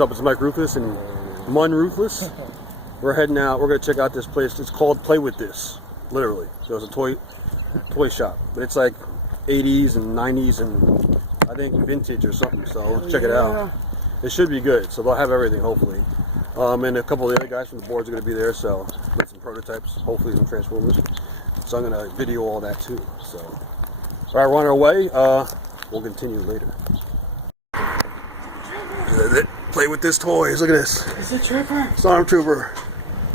What's up? It's Mike Ruthless and Mun Ruthless. We're heading out. We're gonna check out this place. It's called Play With This, literally. So it's a toy shop, but it's like 80s and 90s and I think vintage or something. So let's check it out. It should be good. So they'll have everything hopefully. And a couple of the other guys from the boards are gonna be there. So got some prototypes, hopefully some Transformers. So I'm gonna video all that too. So all right, we're on our way. We'll continue later. Play with this toys. Look at this. It's a trooper. Stormtrooper.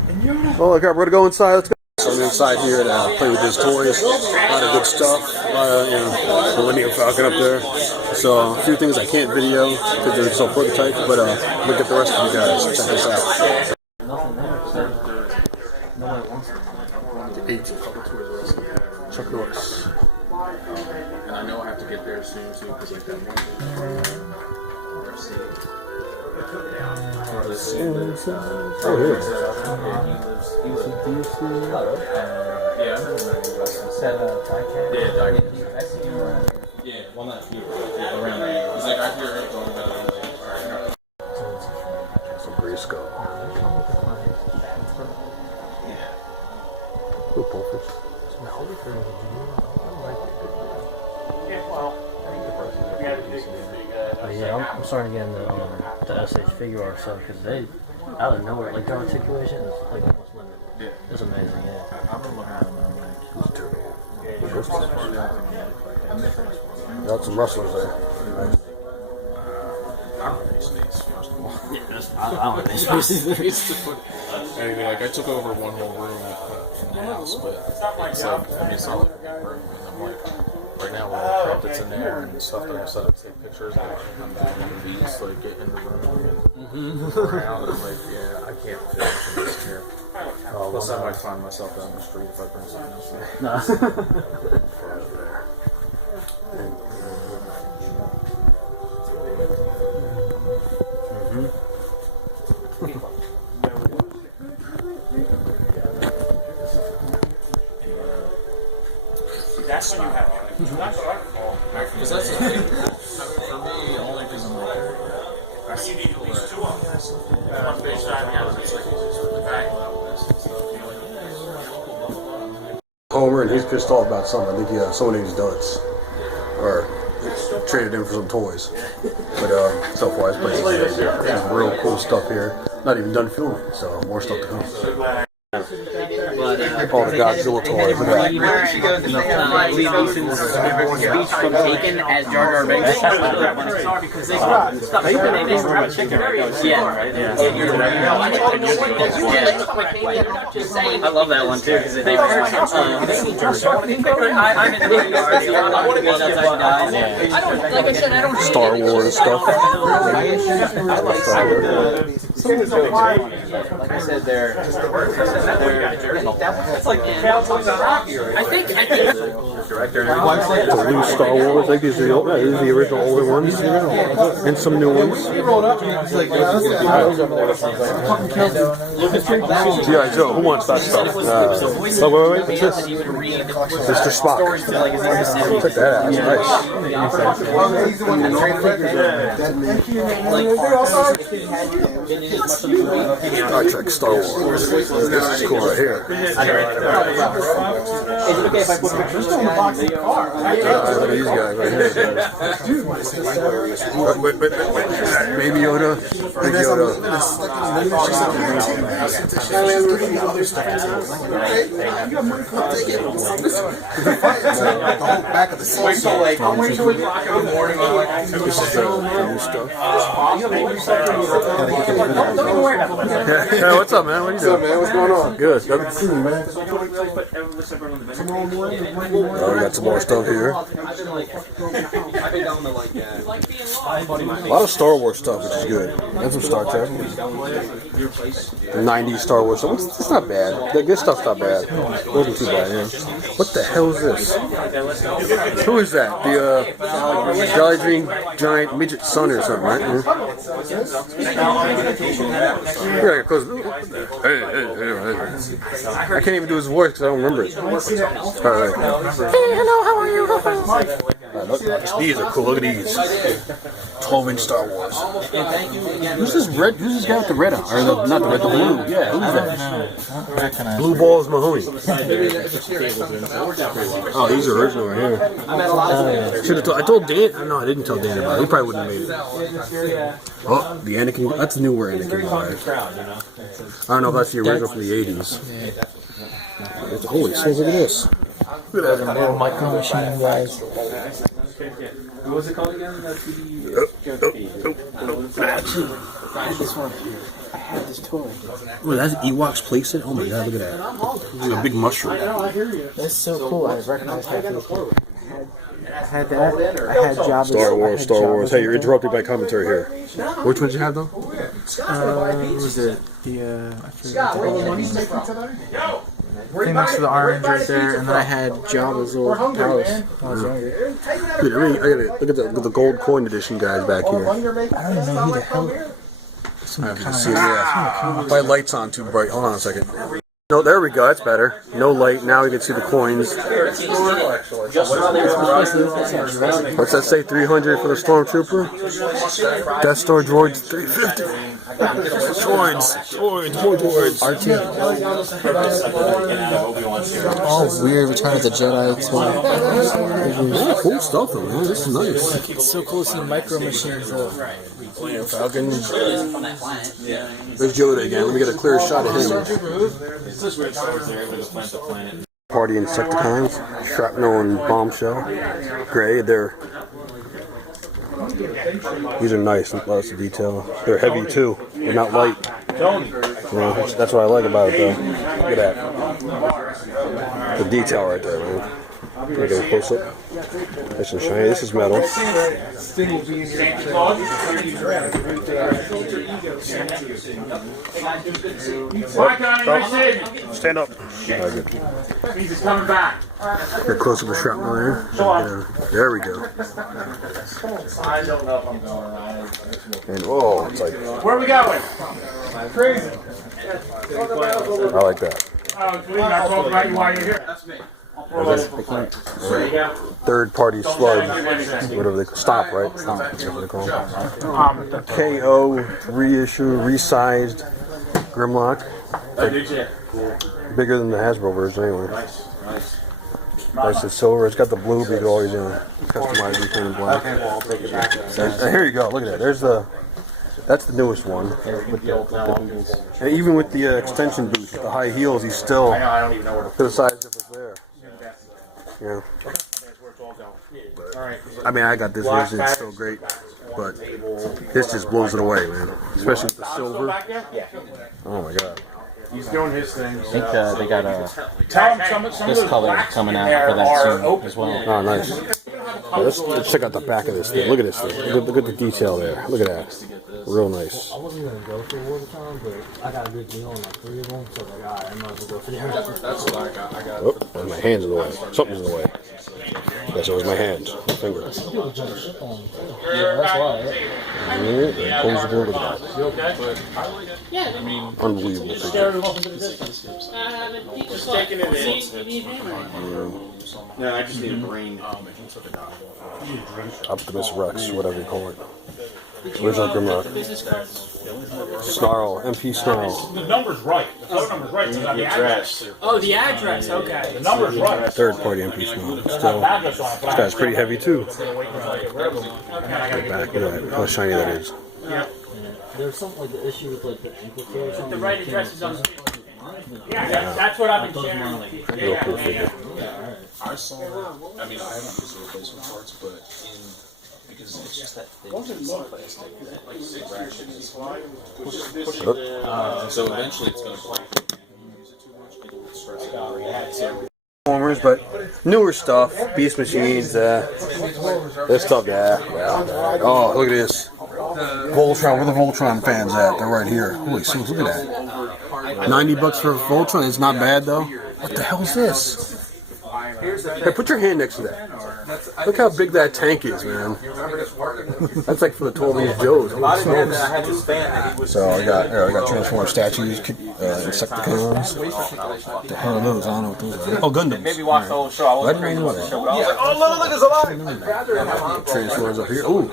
And Yoda. Oh, okay, we're gonna go inside. Let's go. So I'm inside here to play with his toys. A lot of good stuff. A lot of, the Millennium Falcon up there. So a few things I can't video because they're so prototype. But look at the rest of you guys. Check this out. The 8 Chuck Norris. And I know I have to get there soon too because like that one. Oh, yeah. Yeah, well, not here. Yeah, around there. He's like, I hear it going about it. Some gray skull. Yeah. Little pulpers. Yeah, I'm starting to get into the SH figure art stuff because they, out of nowhere, like their articulation is like almost limited. Yeah. It's amazing, yeah. I've been looking at them and Got some rustlers there. I don't know these things, first of all. I don't know these pieces. Anyway, like I took over one whole room from the house, but it's like, it's not like a room, and I'm like, right now, all the crap that's in there and stuff that I'm set up to take pictures of, I'm doing one of these, like get in the room and move around, and I'm like, yeah, I can't fit into this here. Plus, I might find myself down the street if I bring something else in. That's when you have it. That's what I call. Because that's the thing. For me, the only reason I'm like, You need at least two of them. One big side, the other. Homer, and he's pissed off about something. I think someone ate his donuts. Or traded him for some toys. But so far, this place is some real cool stuff here. Not even done filming, so more stuff to come. All the Godzilla toys. Look at that. Where she goes to Liam Neeson's speech from Taken as Jar Jar Binks. Because they I love that one too because they Star Wars stuff. Like I said, they're it's like I think The loose Star Wars. I think these are the original older ones, and some new ones. Yeah, Joe. Who wants that stuff? Wait. What's this? Mr. Spock. Check that out. Nice. Star Trek, Star Wars. This is cool right here. Is it okay if I put pictures on the box of the car? Look at these guys right here. Wait. Baby Yoda. Big Yoda. This is the new stuff. Hey, what's up, man? What are you doing, man? What's going on? Good. Oh, we got some more stuff here. A lot of Star Wars stuff, which is good. And some Star Trek. 90s Star Wars stuff. It's not bad. The good stuff's not bad. It wasn't too bad, yeah. What the hell is this? Who is that? The Jolly Green Giant Midget Son or something, right? Yeah, because hey. I can't even do his voice because I don't remember it. All right. Hey, hello, how are you? These are cool. Look at these. 12-inch Star Wars. Who's this red? Who's this guy with the red on? Or the, not the red, the blue. Yeah, who's that? Blue Balls Mahoney. Oh, these are original right here. Should have told. I told Dan. No, I didn't tell Dan about it. He probably wouldn't have made it. Oh, the Anakin. That's newer Anakin. Right? I don't know if that's the original from the 80s. Holy shit, look at this. Look at that. Little micro machine guys. What was it called again? That's the This one. I had this toy. Look, that's Ewok's playset. Oh my god, look at that. It's like a big mushroom. That's so cool. I recognize that. I had that. I had Jabba's. Star Wars. Hey, you're interrupted by commentary here. Which ones you have though? What was it? The I forgot. I think next to the orange right there, and then I had Jabba's little palace when I was younger. Look at the gold coin edition guys back here. I don't even know who the hell. I have to see it. Yeah. My light's on too bright. Hold on a second. No, there we go. That's better. No light. Now we can see the coins. What's that say? 300 for the Stormtrooper. Death Star droids 350. Droids. RT. All weird Return of the Jedi. Cool stuff though, man. This is nice. It's so cool seeing micro machines. Falcon. There's Yoda again. Let me get a clear shot of him. Party Insecticons, Shrapnel and Bombshell, Gray. These are nice, lots of detail. They're heavy too. They're not light. That's what I like about it though. Look at that. The detail right there, man. Look at it close up. Nice and shiny. This is metal. Stand up. Good. He's coming back. Get close up the shrapnel there. There we go. I don't know if I'm going right. And oh, it's like. Where are we going? Crazy. I like that. I told about you while you're here. That's me. Third party slug, whatever they call stop, right? Stop, that's what they call it. KO reissue, resized Grimlock. Like, bigger than the Hasbro version, anyway. Nice and silver. It's got the blue, but you can always customize it in black. And here you go. Look at that. That's the newest one. And even with the extension boots, with the high heels, he's still to the size difference there. Yeah. I mean, I got this version, it's still great, but this just blows it away, man. Especially with the silver. Oh my god. He's doing his thing. I think they got this color coming out for that soon as well. Oh, nice. Yeah, let's check out the back of this thing. Look at this thing. Look at the detail there. Look at that. Real nice. I wasn't going to go for Watertown, but I got a good deal on like 3 of them, so I was like, alright, I might as well go for the other. That's what I got. Oh, my hand's in the way. Something's in the way. Yes, it was my hand. My finger. Yeah, that's why. Close the door. Look at that. Yeah, I mean, Unbelievable figure. just taking it in. No, I just need a brain. Optimus Rex, whatever you call it. Original Grimlock. Snarl, MP Snarl. The number's right. The phone number's right. It's got the address. Oh, the address. Okay. The number's right. Third party MP Snarl. Still, this guy's pretty heavy too. Back, look at that. How shiny that is. Yeah. There's something like the issue with like the ankle toe or something. The right address is on the screen. Yeah, that's what I've been sharing. Real cool figure. I saw. I mean, I haven't used the replacement parts, but because it's just that thin piece of plastic that like fraction is so eventually it's going to break. If you use it too much, it'll start to break. So Transformers, but newer stuff. Beast Machines. This stuff, yeah. Oh, look at this. Voltron. Where the Voltron fans at? They're right here. Holy smokes, look at that. $90 for Voltron. It's not bad though. What the hell is this? Hey, put your hand next to that. Look how big that tank is, man. That's like for the 12-inch Joes. Holy smokes. So I got Transformer statues, Insecticons. What the hell are those? I don't know what those are. Oh, Gundams. Maybe watch the whole show. I wasn't crazy about the show, but I was like, oh, look, it's alive. Transformers up here. Ooh.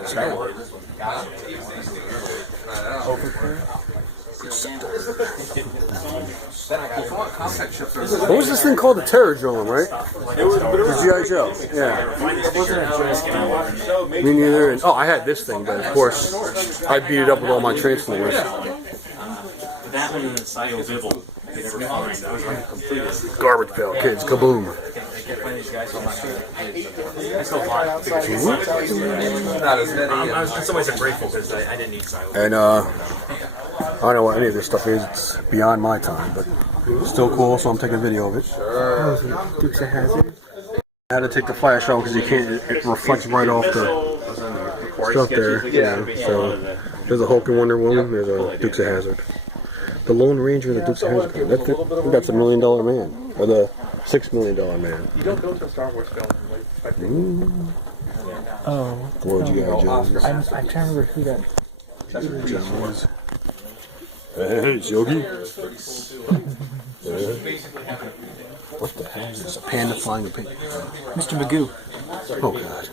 What was this thing called? The Terror Drone, right? The G.I. Joe. Yeah. Me neither. And, oh, I had this thing, but of course, I beat it up with all my Transformers. That one and the Sio Bibble. Garbage pail kids, kaboom. I was in some ways grateful because I didn't need Sio. And I don't know what any of this stuff is. It's beyond my time, but still cool. So I'm taking a video of it. Dukes of Hazzard. I had to take the flash off because you can't. It reflects right off the stuff there. Yeah. So there's a Hulk and Wonder Woman. There's a Dukes of Hazzard. The Lone Ranger and the Dukes of Hazzard. That's the $1 Million Man or the $6 Million Man. You don't go to a Star Wars film and expect Oh. Or G.I. Jones. I'm trying to remember who that. Hey, it's Yogi. What the hell is this? A panda flying a pig? Mr. Magoo. Oh god.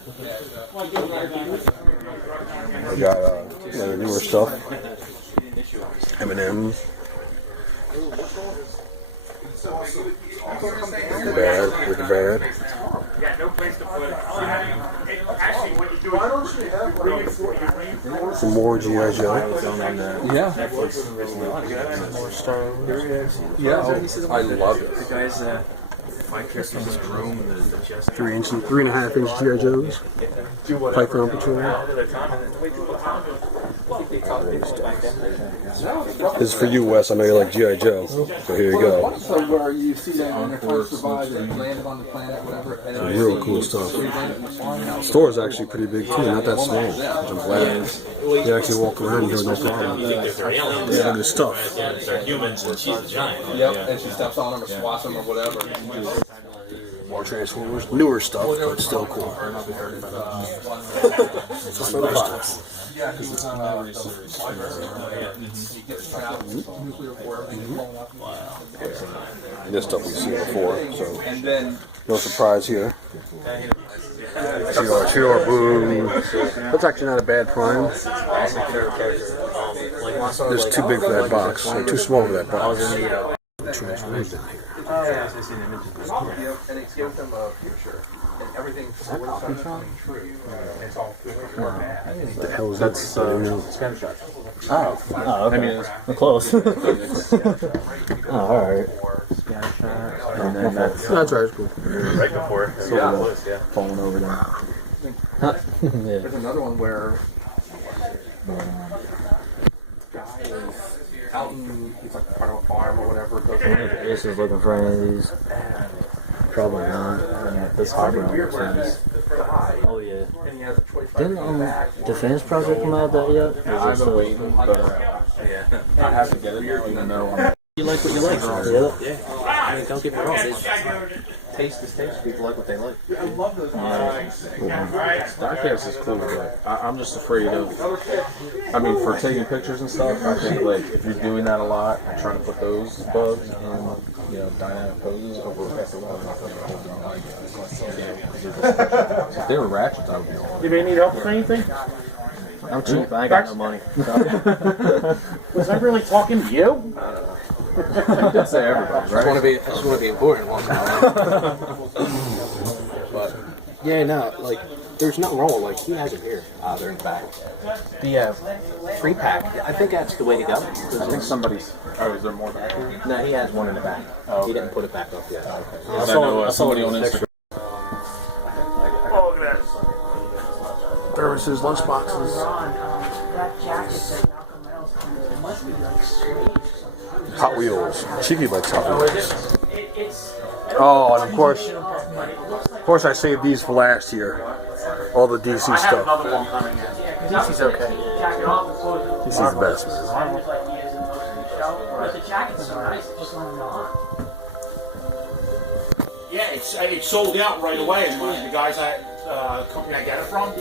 I got newer stuff. M&M. Wicked bad. Some more G.I. Joe. Yeah. More Star Wars. Yeah, I love it. The guys my Christmas room and the chest. 3.5 inch G.I. Joes. Python Patrol. This is for you, Wes. I know you like G.I. Joe. So here you go. Where you see that when they're trying to survive and landed on the planet, whatever. Some real cool stuff. The store is actually pretty big too, not that small. Which I'm glad. They actually walk around here no problem. Yeah, good stuff. They're humans and she's a giant. Yep, and she steps on them or swats them or whatever. More Transformers, newer stuff, but still cool. Just other stuff. And this stuff we've seen before, so no surprise here. CR Boom. That's actually not a bad prime. It's too big for that box, or too small for that box. Transformers down here. And it gives them a future. And everything's coming true. It's all good or bad. What the hell is that? Spam shot. Oh, okay. We're close. Oh, alright. And then that's That's right, it's cool. Right before. falling over there. There's another one where guy is out in, he's like part of a farm or whatever. Ace is looking for any of these. Probably not. This harbor makes sense. Oh yeah. And he has a choice. Didn't Defense Project come out that yet? I've been waiting, but I have to get it now, even though You like what you like. Yeah. I mean, don't get me wrong. taste is taste. People like what they like. I love those guys. Diecast is cool, but I'm just afraid of. I mean, for taking pictures and stuff, I think like if you're doing that a lot and trying to put those bugs in, dynamic poses over a if they were ratchets, I would be all right. Do they need help with anything? I'm cheap. I ain't got no money. Was I really talking to you? I did say everybody, right? I just want to be important one time. But yeah, no, like there's nothing wrong with like he has them here. They're in the back. The free pack. I think that's the way to go. I think somebody's. Oh, is there more back here? No, he has one in the back. Oh, okay. He didn't put it back up yet. I know somebody on Instagram. Oh, look at that. Services, lunch boxes. Hot Wheels. Cheeky likes Hot Wheels. Oh, and of course I saved these for last year. All the DC stuff. DC's okay. DC's the best, man. Yeah, it sold out right away. And the guys company I get it from,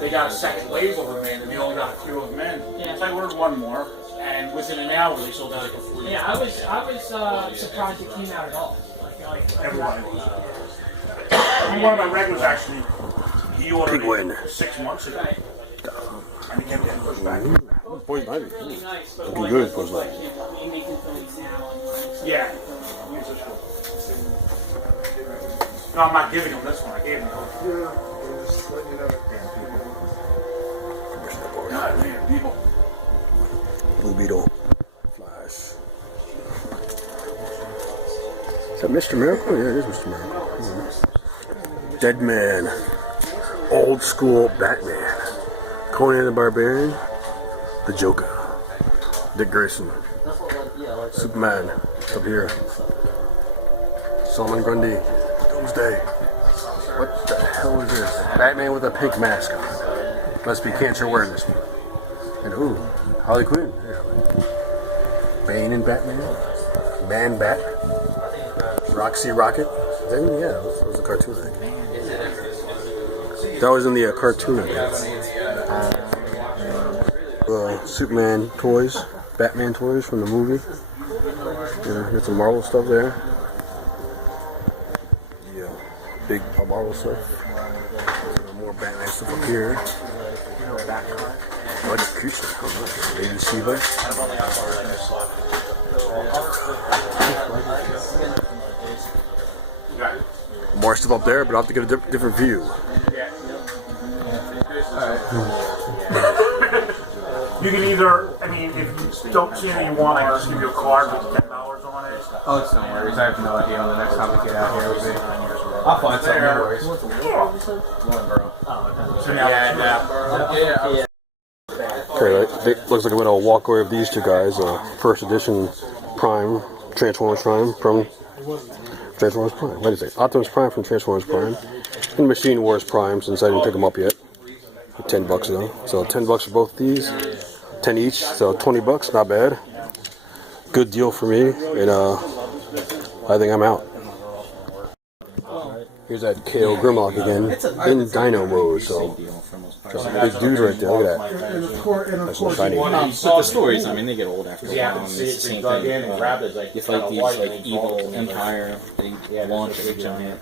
they got a second wave of them in, and they only got a few of them in. So I ordered one more, and within an hour they sold out like a free. Yeah, I was surprised it came out at all. Everybody was. One of my regulars actually, he ordered it 6 months ago, and he kept getting pushed back. Poison ivy. Looking good, poison ivy. Yeah. No, I'm not giving him this one. I gave him. God, man, people. Blue Beetle. Flash. Is that Mr. Miracle? Yeah, it is Mr. Miracle. Dead Man. Old school Batman. Conan the Barbarian. The Joker. Dick Grayson. Superman. Up here. Solomon Grundy. Doomsday. What the hell is this? Batman with a pink mask on. Must be cancer awareness. And who? Harley Quinn. Yeah. Bane and Batman. Man Bat. Roxy Rocket. Then yeah, that was a cartoon. I think. That was in the cartoon. I think. Superman toys, Batman toys from the movie. Yeah, got some Marvel stuff there. Yeah, big Marvel stuff. Some more Batman stuff up here. Electrocution. Oh, nice. Baby Shiva. More stuff up there, but I'll have to get a different view. You can either, I mean, if you don't see anything you want, I can just give you a card with $10 on it. Oh, it's no worries. I have no idea on the next time we get out here. I'll find something. No worries. Okay, it looks like I'm going to walk away with these two guys. First edition Prime, Transformers Prime from Transformers Prime. Wait a second. Optimus Prime from Transformers Prime. And Machine Wars Prime, since I didn't pick them up yet. $10 though. So $10 for both these. 10 each, so $20, not bad. Good deal for me, and I think I'm out. Here's that KO Grimlock again, in Dino mode, so some big dudes right there, look at that. That's so shiny. But the stories, I mean, they get old after a while, and it's the same thing. You fight these like evil empire, they launch a giant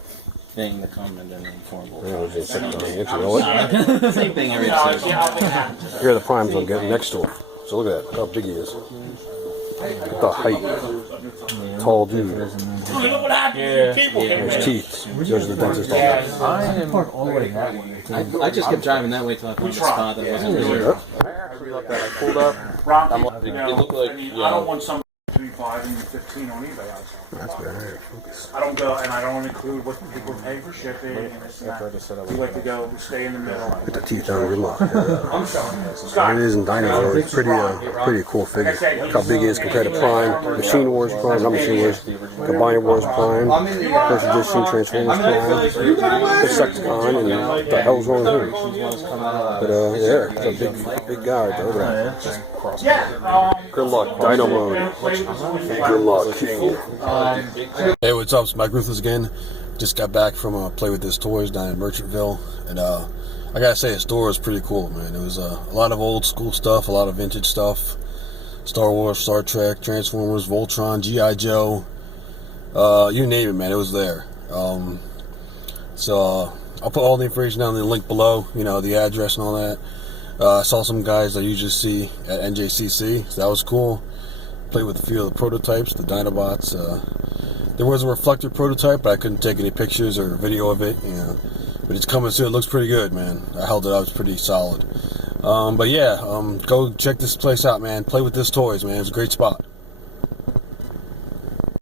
thing to come and then they form. Same thing every episode. Here are the primes I'm getting next to him. So look at that, how big he is. Look at the height. Tall dude. His teeth. There's the dentist. I just kept driving that way till I found the spot that wasn't really. I pulled up. It looked like, I don't want some between 5 and 15 on eBay. That's better. Focus. I don't go, and I don't include what people pay for shipping. And this and that. We like to go, stay in the middle. Get the teeth on Grimlock. I'm showing you. It is in Dino. It's pretty cool figure. Look how big he is compared to Prime. Machine Wars Prime, not Machine Wars. Combined Wars Prime. First edition Transformers Prime. Decepticon, and what the hell's wrong with him? But yeah, it's a big guy right there. Look at that. Grimlock, Dino mode. Grimlock. Hey, what's up? It's Mike Ruthless again. Just got back from Play With This Toys down in Merchantville, and I gotta say, the store was pretty cool, man. It was a lot of old school stuff, a lot of vintage stuff. Star Wars, Star Trek, Transformers, Voltron, G.I. Joe, you name it, man, it was there. So I'll put all the information down in the link below, you know, the address and all that. I saw some guys I usually see at NJCC, so that was cool. Played with a few of the prototypes, the Dinobots. There was a reflector prototype, but I couldn't take any pictures or video of it, you know. But it's coming soon. It looks pretty good, man. I held it up. It's pretty solid. But yeah, go check this place out, man. Play With This Toys, man. It's a great spot.